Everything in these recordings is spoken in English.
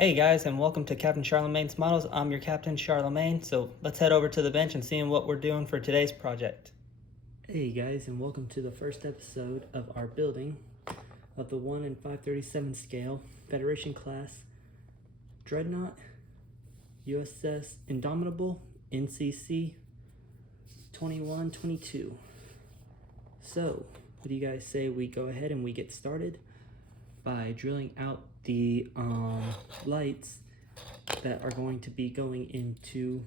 Hey guys, and welcome to Captain Charlemagne's Models. I'm your Captain Charlemagne, so let's head over to the bench and see what we're doing for today's project. Hey guys, and welcome to the first episode of our building of the 1 in 537 scale Federation class dreadnought USS Indomitable NCC-2122. So, what do you guys say we go ahead and we get started by drilling out the lights that are going to be going into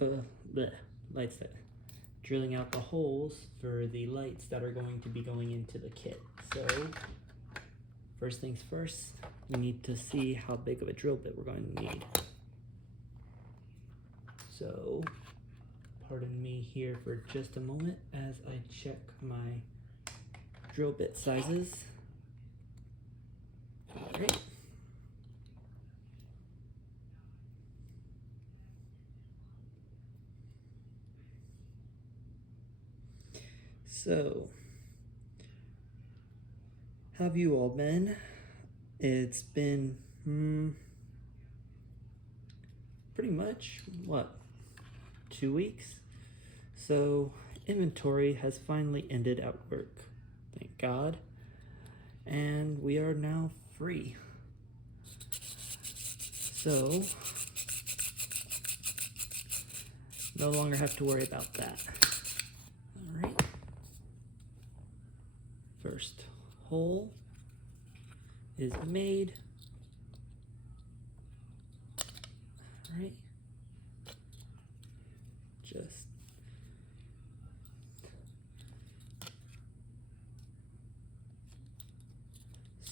the lights that drilling out the holes for the lights that are going to be going into the kit. So first things first, we need to see how big of a drill bit we're going to need. So pardon me here for just a moment as I check my drill bit sizes. All right. So, how have you all been? It's been pretty much, 2 weeks? So, inventory has finally ended at work, thank God, and we are now free. So, no longer have to worry about that. All right. First hole is made. All right.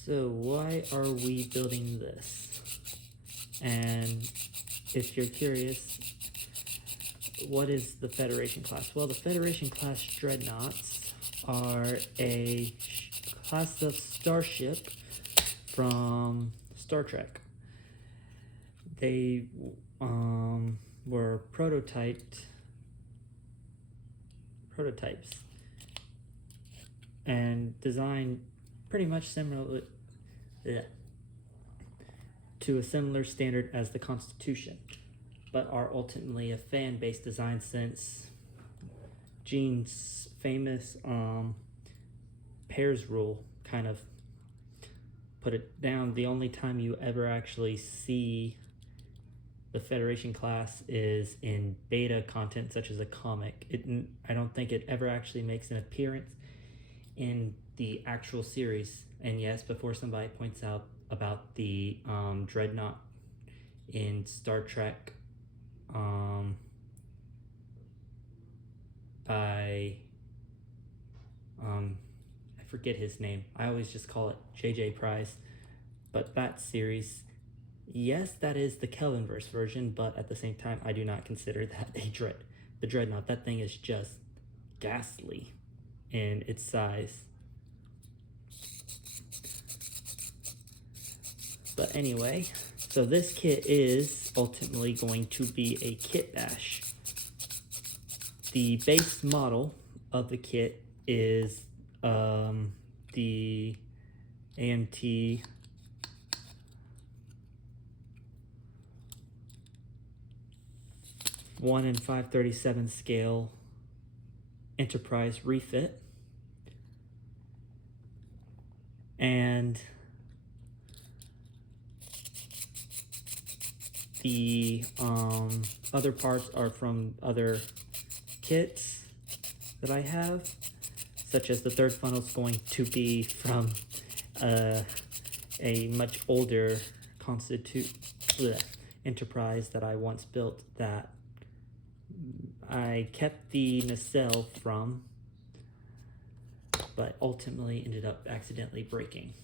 So why are we building this? And if you're curious, what is the Federation class? Well, the Federation class dreadnoughts are a class of starship from Star Trek. They were prototypes and designed pretty much similar to a similar standard as the Constitution, but are ultimately a fan-based design since Gene's famous pairs rule kind of put it down. The only time you ever actually see the Federation class is in beta content such as a comic. I don't think it ever actually makes an appearance in the actual series. And yes, before somebody points out about the dreadnought in Star Trek by I forget his name. I always just call it J.J. Price. But that series, yes, that is the Kelvinverse version, but at the same time, I do not consider that the dreadnought. That thing is just ghastly in its size. But anyway, so this kit is ultimately going to be a kit bash. The base model of the kit is the AMT (1 in 537 scale) Enterprise refit, and the other parts are from other kits that I have, such as the third funnel is going to be from a much older Enterprise that I once built that I kept the nacelle from, but ultimately ended up accidentally breaking.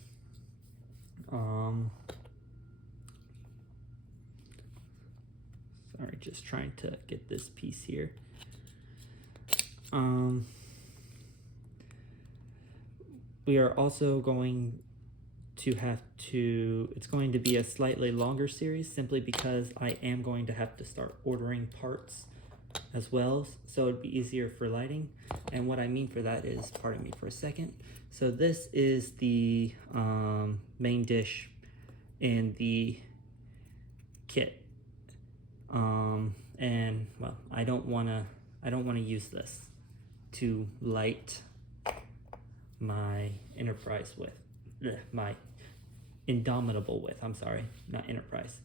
Sorry, just trying to get this piece here. We are also going to have to, it's going to be a slightly longer series simply because I am going to have to start ordering parts as well, so it'd be easier for lighting. And what I mean for that is, pardon me for a second, so this is the main dish in the kit. And well, I don't wanna use this to light my Enterprise with, my Indomitable with, I'm sorry, not Enterprise.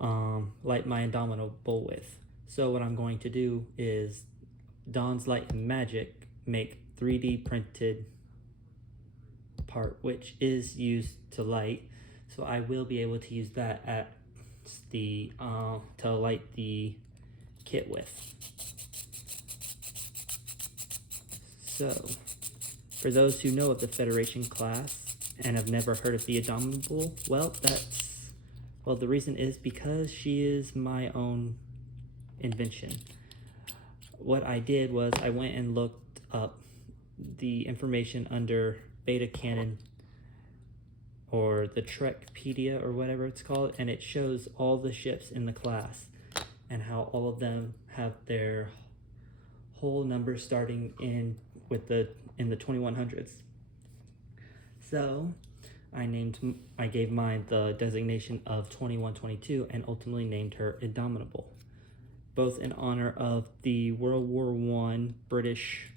Light my Indomitable with. So what I'm going to do is Dawn's Light and Magic make 3D printed part, which is used to light. So I will be able to use that at the to light the kit with. So for those who know of the Federation class and have never heard of the Indomitable, well, the reason is because she is my own invention. What I did was I went and looked up the information under Beta Canon, or the Trekpedia, or whatever it's called, and it shows all the ships in the class and how all of them have their whole number starting in the 2100s. So I gave mine the designation of 2122 and ultimately named her Indomitable, both in honor of the World War I British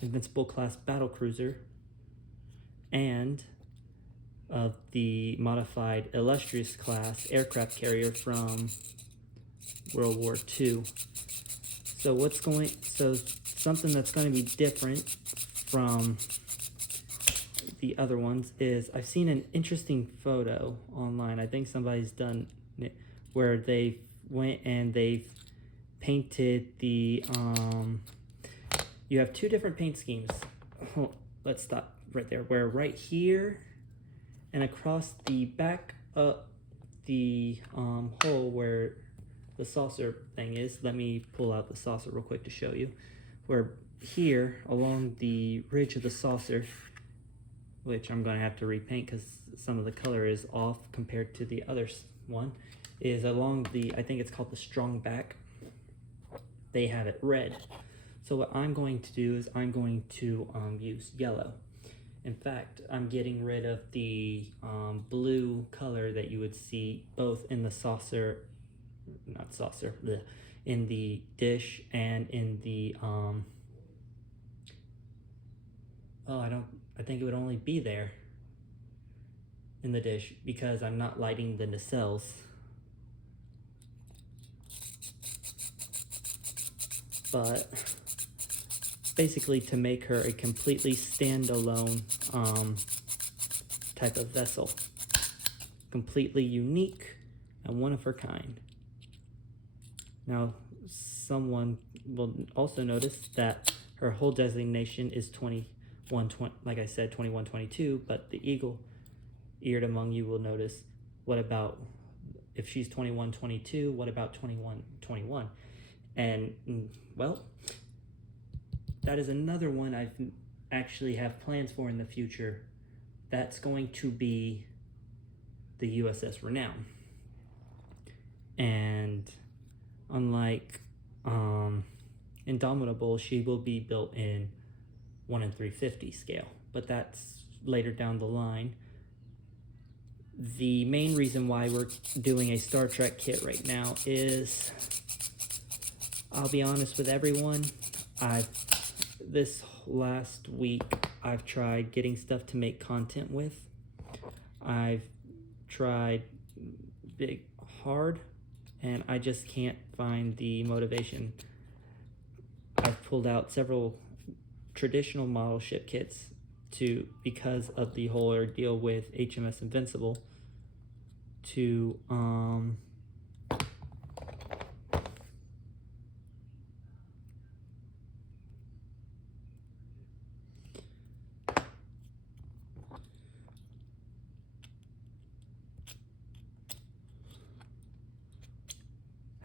Invincible class battlecruiser and of the modified Illustrious class aircraft carrier from World War II. So something that's going to be different from the other ones is I've seen an interesting photo online. I think somebody's done it where they went and they've painted the you have two different paint schemes. Let's stop right there, where right here and across the back of the hole where the saucer thing is, let me pull out the saucer real quick to show you, where here along the ridge of the saucer, which I'm going to have to repaint because some of the color is off compared to the other one, is along the, I think it's called the strong back, they have it red. So what I'm going to do is I'm going to use yellow. In fact, I'm getting rid of the blue color that you would see both in the saucer, in the dish and in the, I think it would only be there in the dish because I'm not lighting the nacelles. But basically to make her a completely standalone type of vessel. Completely unique and one of her kind. Now, someone will also notice that her whole designation is 2120, like I said, 2122, but the eagle-eared among you will notice, what about, if she's 2122, what about 2121? And, well, that is another one I actually have plans for in the future. That's going to be the USS Renown. And unlike Indomitable, she will be built in 1:350 scale, but that's later down the line. The main reason why we're doing a Star Trek kit right now is, I'll be honest with everyone, this last week I've tried getting stuff to make content with. I've tried big hard and I just can't find the motivation. I've pulled out several traditional model ship kits because of the whole ordeal with HMS Invincible to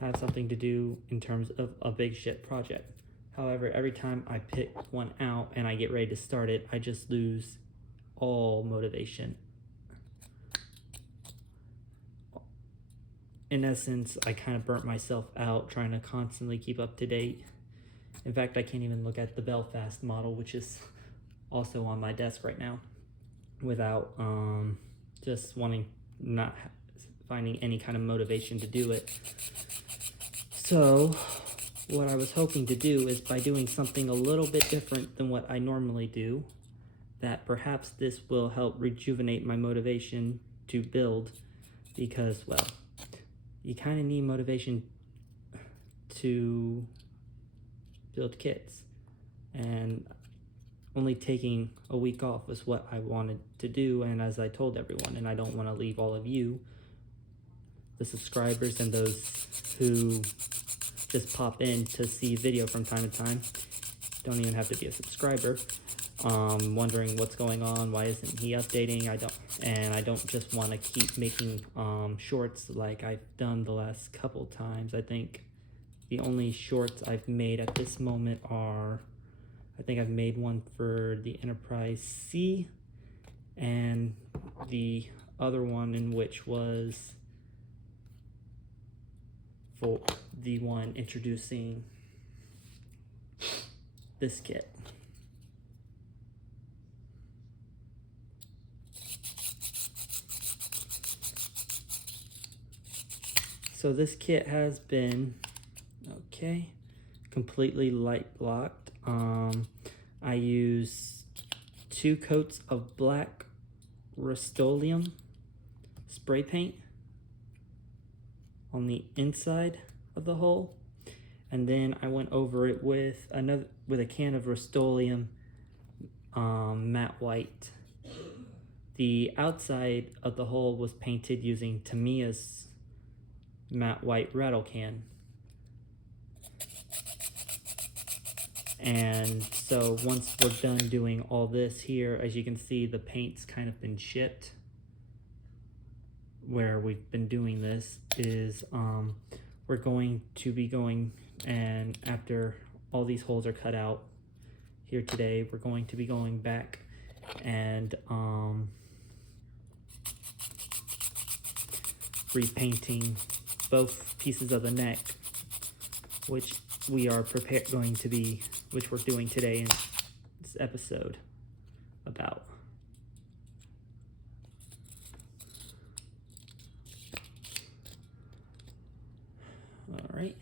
have something to do in terms of a big ship project. However, every time I pick one out and I get ready to start it, I just lose all motivation. In essence, I kind of burnt myself out trying to constantly keep up to date. In fact, I can't even look at the Belfast model, which is also on my desk right now, without just not finding any kind of motivation to do it. So what I was hoping to do is, by doing something a little bit different than what I normally do, that perhaps this will help rejuvenate my motivation to build, because, well, you kind of need motivation to build kits, and only taking a week off was what I wanted to do, and as I told everyone, and I don't want to leave all of you, the subscribers and those who just pop in to see video from time to time, don't even have to be a subscriber, wondering what's going on, why isn't he updating. I don't just want to keep making shorts like I've done the last couple times. I think the only shorts I've made at this moment are, I think I've made one for the Enterprise C, and the other one in which was for the one introducing this kit. So this kit has been, completely light blocked. I use 2 coats of black Rust-Oleum spray paint on the inside of the hull, and then I went over it with a can of Rust-Oleum matte white. The outside of the hull was painted using Tamiya's matte white rattle can. And so once we're done doing all this here, as you can see, the paint's kind of been chipped. Where we've been doing this is we're going to be going, and after all these holes are cut out here today, we're going to be going back and repainting both pieces of the neck, which we are which we're doing today in this episode about. Alright,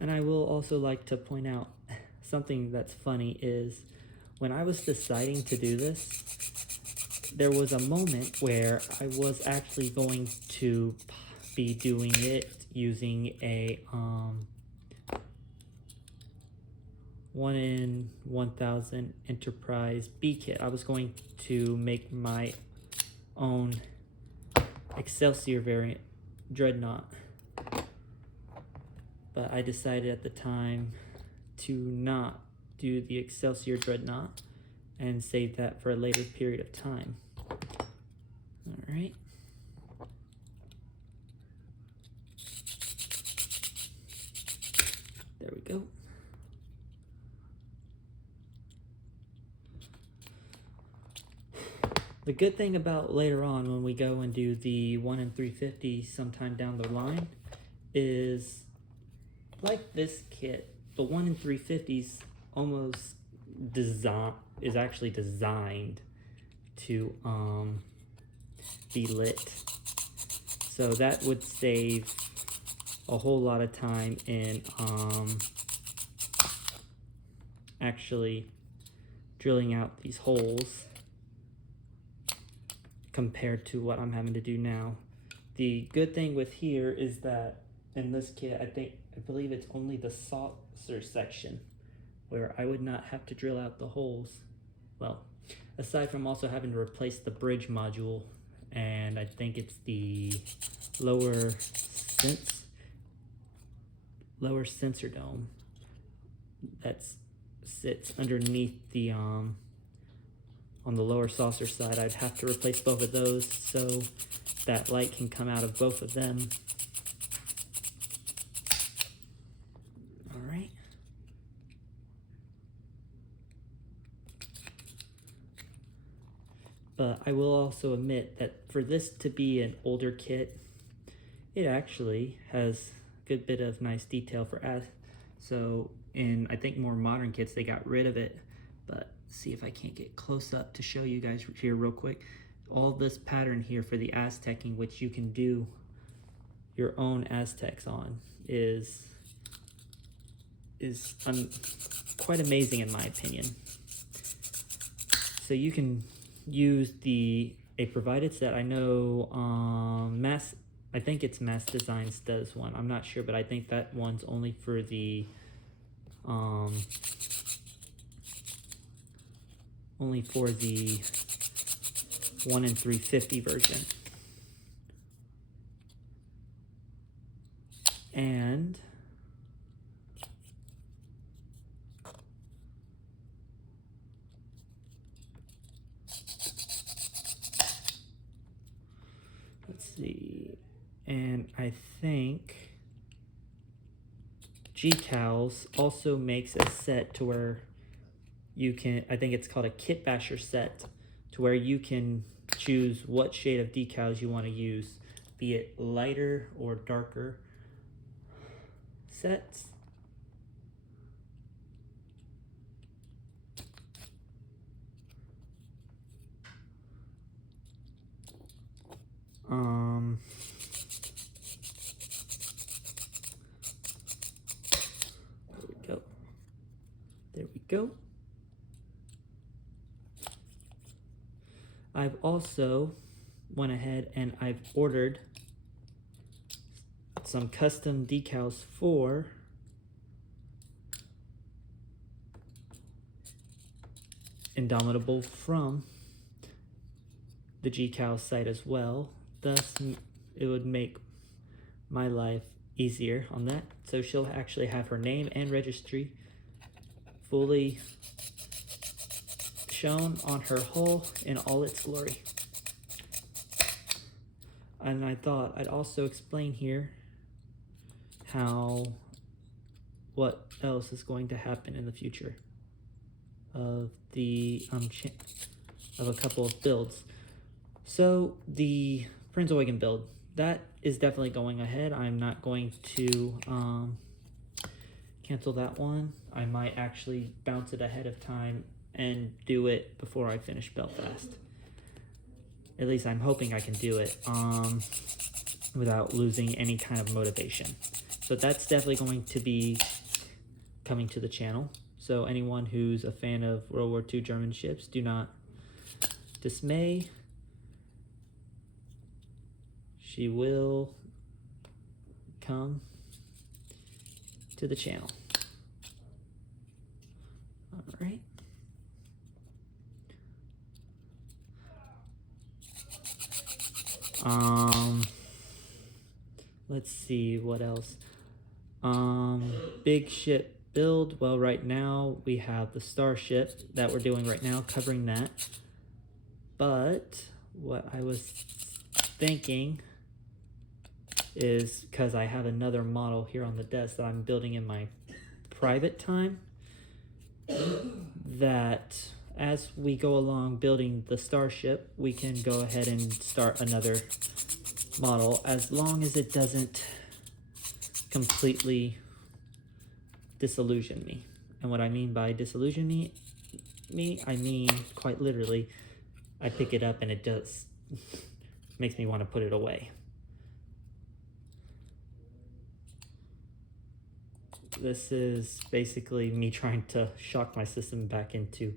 and I will also like to point out something that's funny is, when I was deciding to do this, there was a moment where I was actually going to be doing it using a 1 in 1000 Enterprise B kit. I was going to make my own Excelsior variant dreadnought, but I decided at the time to not do the Excelsior dreadnought and save that for a later period of time. Alright. There we go. The good thing about later on when we go and do the 1 in 350 sometime down the line is, like this kit, the 1 in 350s almost is actually designed to be lit. So that would save a whole lot of time in actually drilling out these holes compared to what I'm having to do now. The good thing with here is that in this kit, I believe it's only the saucer section where I would not have to drill out the holes. Well, aside from also having to replace the bridge module, and I think it's the lower sensor dome that sits underneath the on the lower saucer side. I'd have to replace both of those so that light can come out of both of them. Alright. But I will also admit that for this to be an older kit, it actually has a good bit of nice detail for us. So in, I think, more modern kits, they got rid of it. But see if I can't get close up to show you guys here real quick. all this pattern here for the Aztecing, which you can do your own Aztecs on, is quite amazing in my opinion. So you can use a provided set. I know I think it's Mass Designs does one. I'm not sure, but I think that one's only for the only for the 1 in 350 version. And let's see, and I think GCals also makes a set to where you can, I think it's called a kit basher set, to where you can choose what shade of decals you want to use, be it lighter or darker sets. There we go. There we go. I've also went ahead and I've ordered some custom decals for Indomitable from the GCal site as well. Thus, it would make my life easier on that. So she'll actually have her name and registry fully shown on her hull in all its glory. And I thought I'd also explain here what else is going to happen in the future of the of a couple of builds. So the Prince Eugen build, that is definitely going ahead. I'm not going to cancel that one. I might actually bounce it ahead of time and do it before I finish Belfast. At least I'm hoping I can do it without losing any kind of motivation. So that's definitely going to be coming to the channel. So anyone who's a fan of World War II German ships, do not dismay. She will come to the channel. All right. Let's see what else. Big ship build. Well, right now we have the Starship that we're doing right now, covering that. But what I was thinking is, because I have another model here on the desk that I'm building in my private time, that as we go along building the Starship, we can go ahead and start another model, as long as it doesn't completely disillusion me. And what I mean by disillusion me, I mean quite literally, I pick it up and it does makes me want to put it away. This is basically me trying to shock my system back into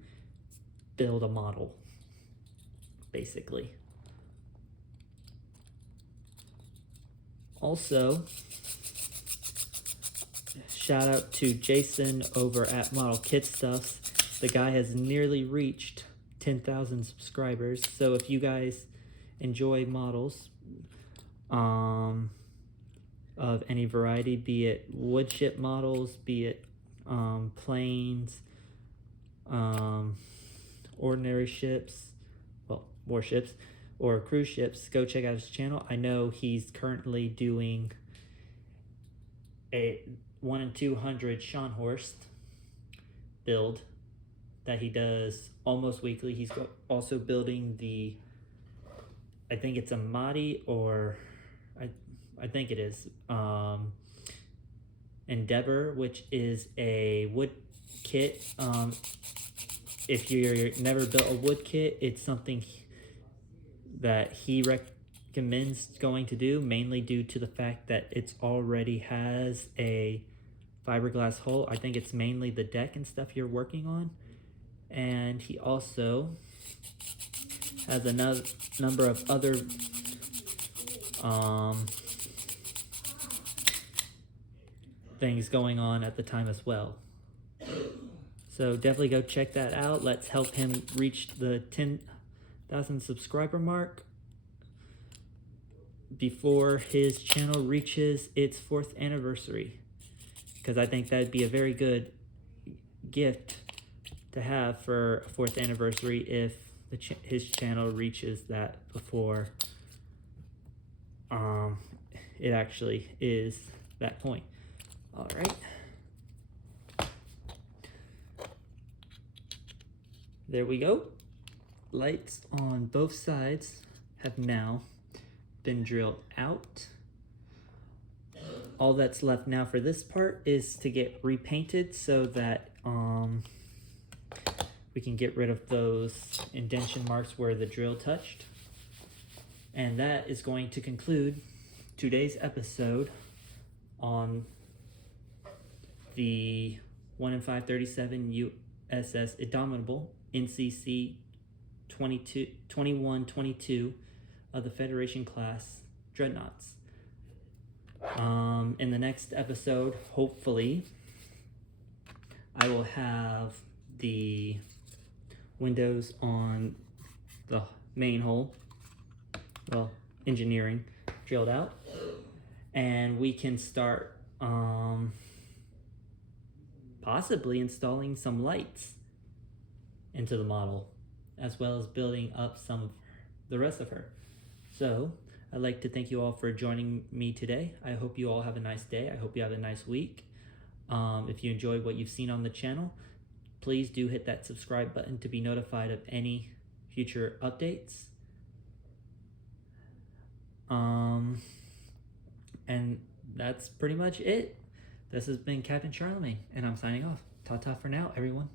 build a model, basically. Also, shout out to Jason over at Model Kit Stuffs. The guy has nearly reached 10,000 subscribers. So if you guys enjoy models of any variety, be it woodship models, be it planes, ordinary ships, well, warships, or cruise ships, go check out his channel. I know he's currently doing a 1 in 200 Scharnhorst build that he does almost weekly. He's also building the, I think it's a Mahdi, or I think it is Endeavor, which is a wood kit. If you're never built a wood kit, it's something that he recommends going to do, mainly due to the fact that it's already has a fiberglass hull. I think it's mainly the deck and stuff you're working on. And he also has a number of other things going on at the time as well. So definitely go check that out. Let's help him reach the 10,000 subscriber mark before his channel reaches its 4th anniversary, because I think that'd be a very good gift to have for a 4th anniversary if his channel reaches that before it actually is that point. All right. There we go. Lights on both sides have now been drilled out. All that's left now for this part is to get repainted so that we can get rid of those indentation marks where the drill touched. And that is going to conclude today's episode on the 1 in 537 USS Indomitable NCC-2122 of the Federation class dreadnoughts. In the next episode, hopefully, I will have the windows on the main hull, well, engineering, drilled out, and we can start possibly installing some lights into the model, as well as building up some of the rest of her. So I'd like to thank you all for joining me today. I hope you all have a nice day. I hope you have a nice week. If you enjoyed what you've seen on the channel, please do hit that subscribe button to be notified of any future updates. And that's pretty much it. This has been Captain Charlemagne, and I'm signing off. Ta-ta for now, everyone.